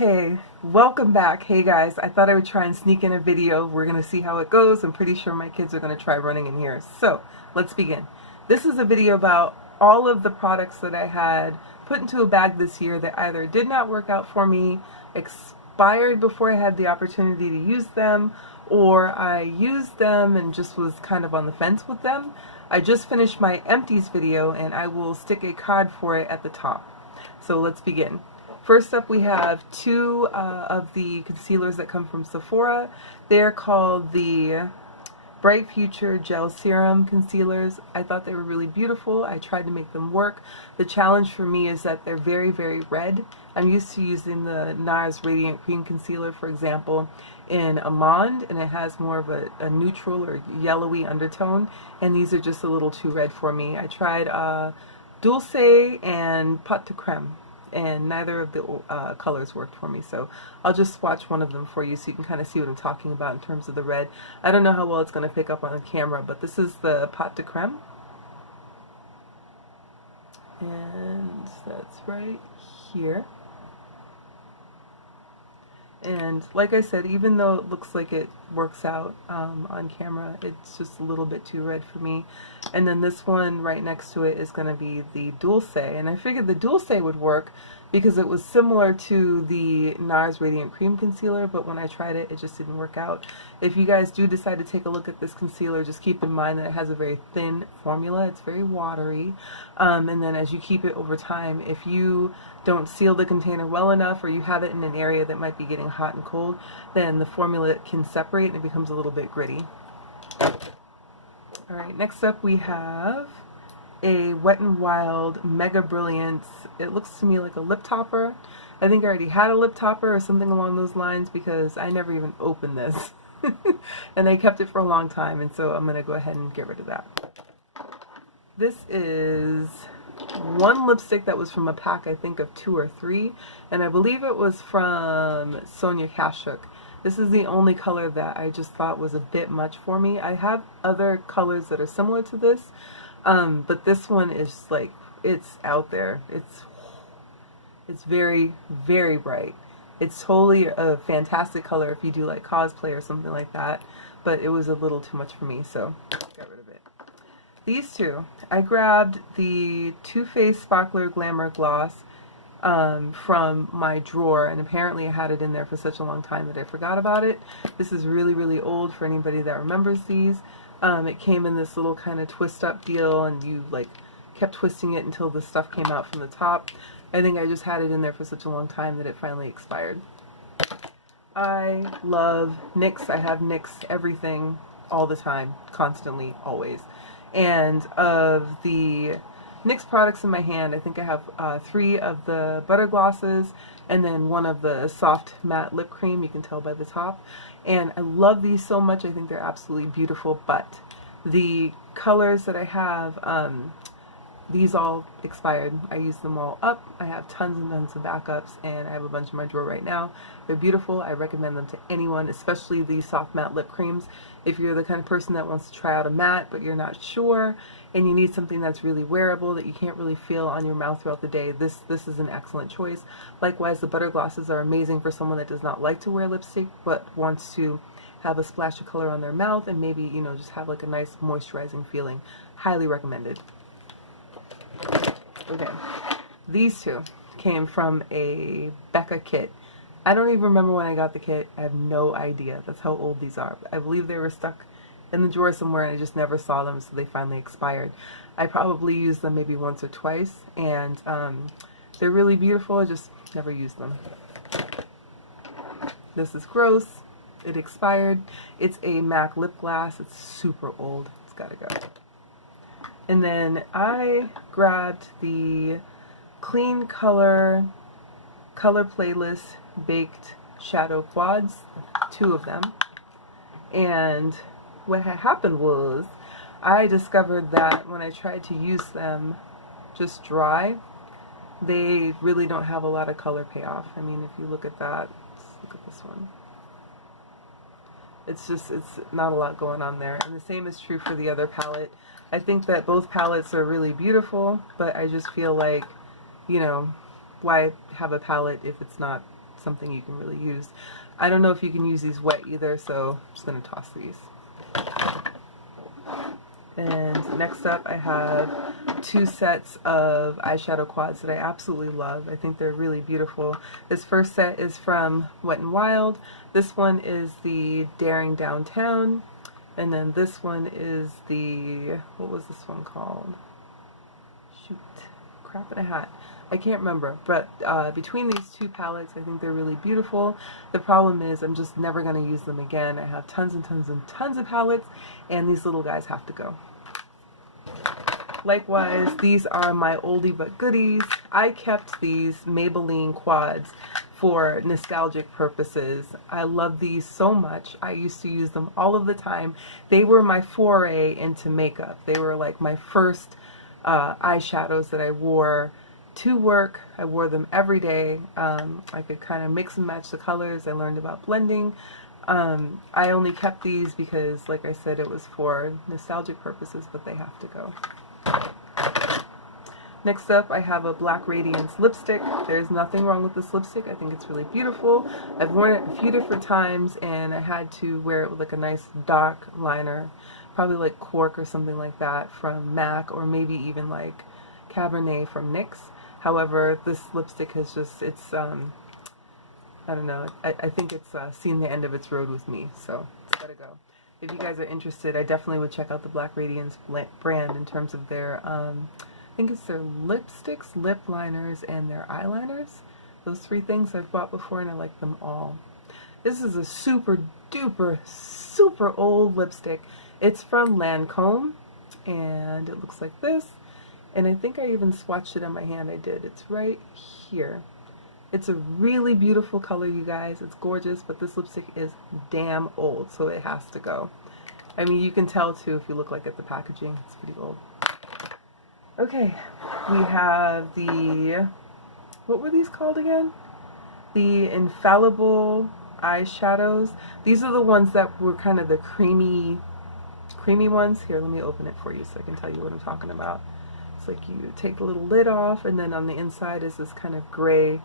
Okay, welcome back. Hey guys, I thought I would try and sneak in a video. We're going to see how it goes. I'm pretty sure my kids are going to try running in here. So, let's begin. This is a video about all of the products that I had put into a bag this year that either did not work out for me, expired before I had the opportunity to use them, or I used them and just was kind of on the fence with them. I just finished my empties video and I will stick a card for it at the top. So let's begin. First up, we have two of the concealers that come from Sephora. They're called the Bright Future Gel Serum Concealers. I thought they were really beautiful. I tried to make them work. The challenge for me is that they're very, very red. I'm used to using the NARS Radiant Cream Concealer, for example, in Amande, and it has more of a neutral or yellowy undertone, and these are just a little too red for me. I tried Dulce and Pot de Creme, and neither of the colors worked for me, so I'll just swatch one of them for you so you can kind of see what I'm talking about in terms of the red. I don't know how well it's going to pick up on the camera, but this is the Pot de Creme, and that's right here. And like I said, even though it looks like it works out on camera, it's just a little bit too red for me. And then this one right next to it is going to be the Dulce, and I figured the Dulce would work because it was similar to the NARS Radiant Cream Concealer, but when I tried it, it just didn't work out. If you guys do decide to take a look at this concealer, just keep in mind that it has a very thin formula. It's very watery, and then as you keep it over time, if you don't seal the container well enough, or you have it in an area that might be getting hot and cold, then the formula can separate and it becomes a little bit gritty. Alright, next up we have a Wet n Wild Mega Brilliance. It looks to me like a lip topper. I think I already had a lip topper or something along those lines because I never even opened this. And I kept it for a long time, and so I'm going to go ahead and get rid of that. This is one lipstick that was from a pack, I think, of 2 or 3, and I believe it was from Sonia Kashuk. This is the only color that I just thought was a bit much for me. I have other colors that are similar to this, but this one is like, it's out there. It's very, very bright. It's totally a fantastic color if you do like cosplay or something like that, but it was a little too much for me, so got rid of it. These two, I grabbed the Too Faced Sparkler Glamour Gloss from my drawer, and apparently I had it in there for such a long time that I forgot about it. This is really, really old for anybody that remembers these. It came in this little kind of twist up deal, and you like kept twisting it until the stuff came out from the top. I think I just had it in there for such a long time that it finally expired. I love NYX. I have NYX everything all the time, constantly, always. And of the NYX products in my hand, I think I have 3 of the butter glosses and then 1 of the soft matte lip cream. You can tell by the top. And I love these so much. I think they're absolutely beautiful, but the colors that I have, these all expired. I used them all up. I have tons and tons of backups, and I have a bunch in my drawer right now. They're beautiful. I recommend them to anyone, especially these soft matte lip creams. If you're the kind of person that wants to try out a matte, but you're not sure, and you need something that's really wearable that you can't really feel on your mouth throughout the day, this is an excellent choice. Likewise, the butter glosses are amazing for someone that does not like to wear lipstick, but wants to have a splash of color on their mouth and maybe, you know, just have like a nice moisturizing feeling. Highly recommended. Okay, these two came from a Becca kit. I don't even remember when I got the kit. I have no idea. That's how old these are. I believe they were stuck in the drawer somewhere and I just never saw them, so they finally expired. I probably used them maybe once or twice, and they're really beautiful. I just never used them. This is gross. It expired. It's a MAC lip gloss. It's super old. It's gotta go. And then I grabbed the Clean Color Playlist Baked Shadow Quads, 2 of them. And what had happened was I discovered that when I tried to use them just dry, they really don't have a lot of color payoff. I mean, if you look at that, let's look at this one. It's not a lot going on there. And the same is true for the other palette. I think that both palettes are really beautiful, but I just feel like, you know, why have a palette if it's not something you can really use. I don't know if you can use these wet either, so I'm just going to toss these. And next up I have 2 sets of eyeshadow quads that I absolutely love. I think they're really beautiful. This first set is from Wet n Wild. This one is the Daring Downtown. And then this one is the, what was this one called? Shoot, crap in a hat. I can't remember, but between these 2 palettes, I think they're really beautiful. The problem is I'm just never going to use them again. I have tons and tons and tons of palettes, and these little guys have to go. Likewise, these are my oldie but goodies. I kept these Maybelline quads for nostalgic purposes. I love these so much. I used to use them all of the time. They were my foray into makeup. They were like my first eyeshadows that I wore to work. I wore them every day. I could kind of mix and match the colors. I learned about blending. I only kept these because, like I said, it was for nostalgic purposes, but they have to go. Next up, I have a Black Radiance lipstick. There's nothing wrong with this lipstick. I think it's really beautiful. I've worn it a few different times, and I had to wear it with like a nice dark liner, probably like Cork or something like that from MAC, or maybe even like Cabernet from NYX. However, this lipstick has just, it's, I don't know, I think it's seen the end of its road with me, so it's gotta go. If you guys are interested, I definitely would check out the Black Radiance brand in terms of their, I think it's their lipsticks, lip liners, and their eyeliners. Those 3 things I've bought before, and I like them all. This is a super duper, super old lipstick. It's from Lancome, and it looks like this. And I think I even swatched it on my hand. I did. It's right here. It's a really beautiful color, you guys. It's gorgeous, but this lipstick is damn old, so it has to go. I mean, you can tell too if you look like at the packaging. It's pretty old. Okay, we have the, what were these called again? The Infallible eyeshadows. These are the ones that were kind of the creamy ones. Here, let me open it for you so I can tell you what I'm talking about. It's like you take the little lid off, and then on the inside is this kind of gray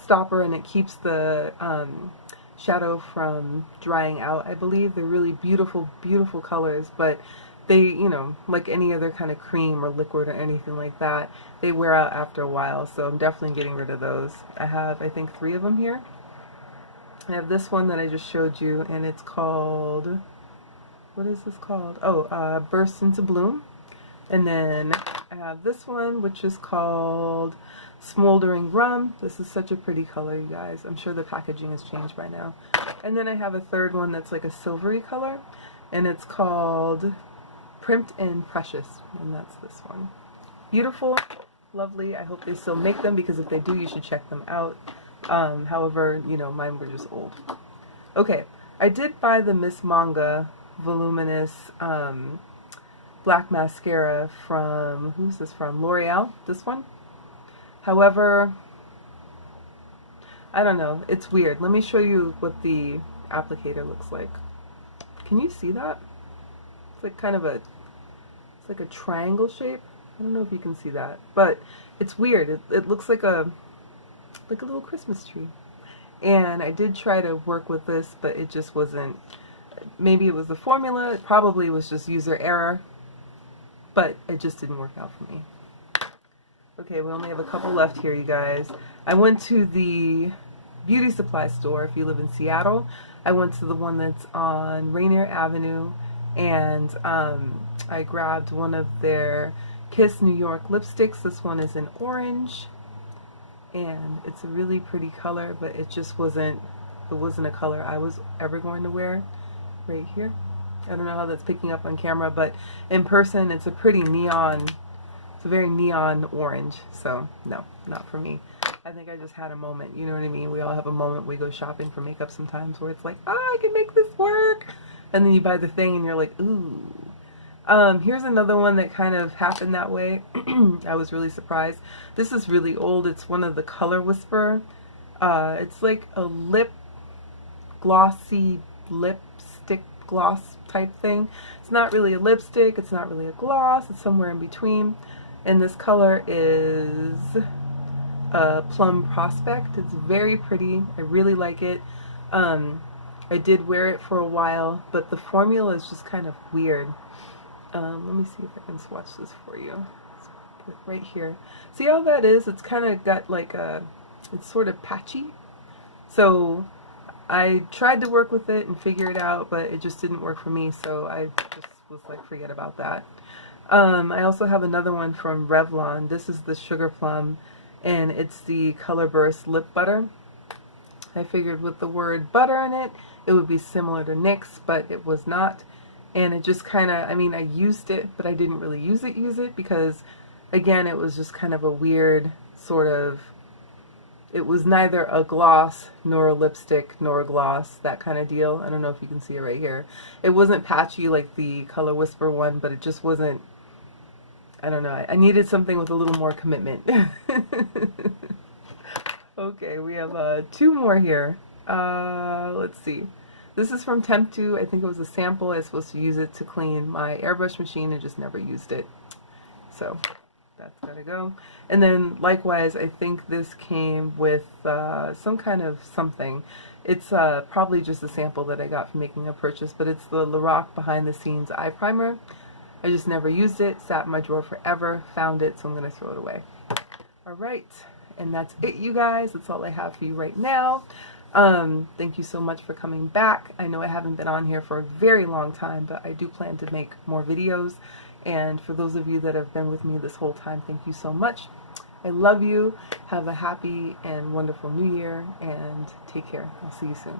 stopper, and it keeps the shadow from drying out, I believe. They're really beautiful, beautiful colors, but they, you know, like any other kind of cream or liquid or anything like that, they wear out after a while, so I'm definitely getting rid of those. I have, I think, 3 of them here. I have this one that I just showed you, and it's called, what is this called? Oh, Burst into Bloom. And then I have this one, which is called Smoldering Rum. This is such a pretty color, you guys. I'm sure the packaging has changed by now. And then I have a third one that's like a silvery color, and it's called Primped and Precious, and that's this one. Beautiful, lovely. I hope they still make them, because if they do, you should check them out. However, you know, mine were just old. Okay, I did buy the Miss Manga Voluminous black mascara from, who's this from? L'Oreal, this one. However, I don't know, it's weird. Let me show you what the applicator looks like. Can you see that? It's like kind of a, it's like a triangle shape. I don't know if you can see that, but it's weird. It looks like a little Christmas tree. And I did try to work with this, but it just wasn't, maybe it was the formula, it probably was just user error, but it just didn't work out for me. Okay, we only have a couple left here, you guys. I went to the beauty supply store. If you live in Seattle, I went to the one that's on Rainier Avenue, and I grabbed one of their Kiss New York lipsticks. This one is in orange, and it's a really pretty color, but it just wasn't, it wasn't a color I was ever going to wear. Right here. I don't know how that's picking up on camera, but in person it's a pretty neon, it's a very neon orange, so no, not for me. I think I just had a moment, you know what I mean? We all have a moment, we go shopping for makeup sometimes, where it's like, ah, I can make this work, and then you buy the thing and you're like, ooh. Here's another one that kind of happened that way. I was really surprised. This is really old. It's one of the Color Whisper. It's like a lip, glossy lipstick gloss type thing. It's not really a lipstick, it's not really a gloss, it's somewhere in between. And this color is Plum Prospect. It's very pretty. I really like it. I did wear it for a while, but the formula is just kind of weird. Let me see if I can swatch this for you. Let's put it right here. See how that is? It's kind of got like a, it's sort of patchy. So I tried to work with it and figure it out, but it just didn't work for me, so I just was like, forget about that. I also have another one from Revlon. This is the Sugar Plum, and it's the Color Burst Lip Butter. I figured with the word butter in it, it would be similar to NYX, but it was not. And it just kind of, I mean, I used it, but I didn't really use it because, again, it was just kind of a weird sort of, it was neither a gloss nor a lipstick nor a gloss, that kind of deal. I don't know if you can see it right here. It wasn't patchy like the Color Whisper one, but it just wasn't, I don't know. I needed something with a little more commitment. Okay, we have 2 more here. Let's see. This is from Temp2. I think it was a sample. I was supposed to use it to clean my airbrush machine and just never used it. So that's gotta go. And then likewise, I think this came with some kind of something. It's probably just a sample that I got from making a purchase, but it's the Lorac Behind the Scenes Eye Primer. I just never used it, sat in my drawer forever, found it, so I'm going to throw it away. Alright, and that's it, you guys. That's all I have for you right now. Thank you so much for coming back. I know I haven't been on here for a very long time, but I do plan to make more videos. And for those of you that have been with me this whole time, thank you so much. I love you. Have a happy and wonderful new year, and take care. I'll see you soon.